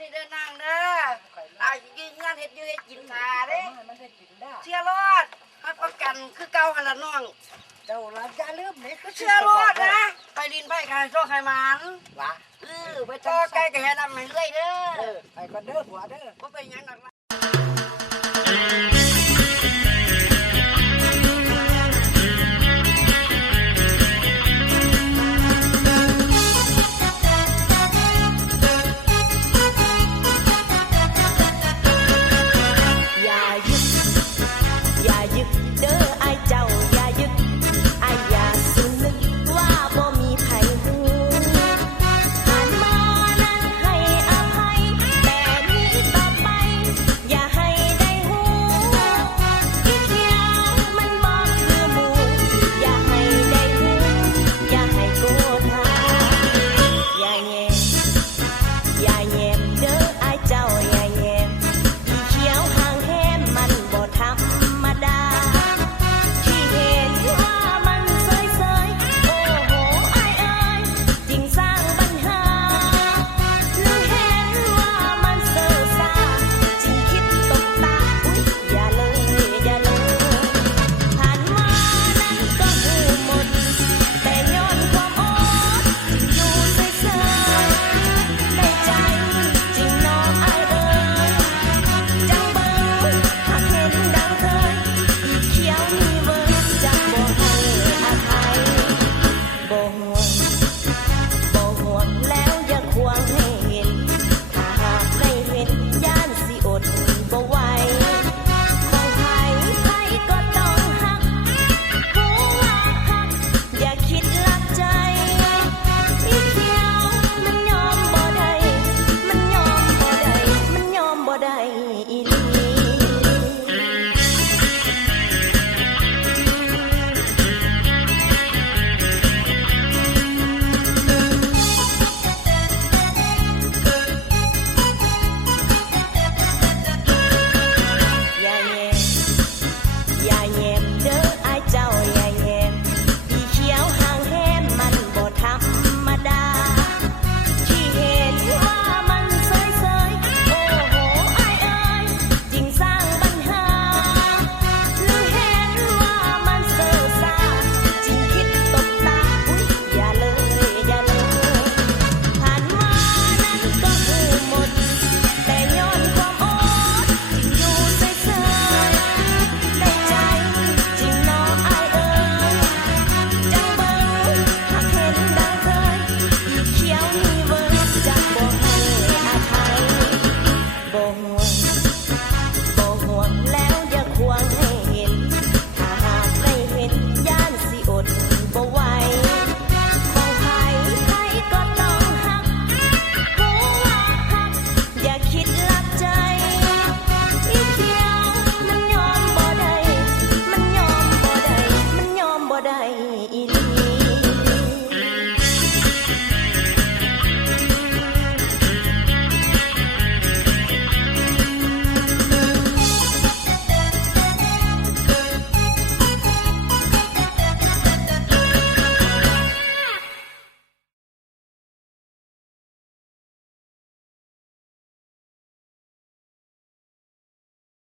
นี่เดินนั่งเด้อตายยืนงานเฮ็ดอยู่เฮ็ดกินขาเด้เชื่อรอดรับประกันคือเก่าหันละน้องเจ้าละอย่าลืมนี่คือเชื่อรอดนะไปดินไปกันโชคใครมันวะไปต่อใกล้กับแห่ดำให้เรื่อยเด้อไปกันเด้อผัวเด้อบ่เป็นหยังดอก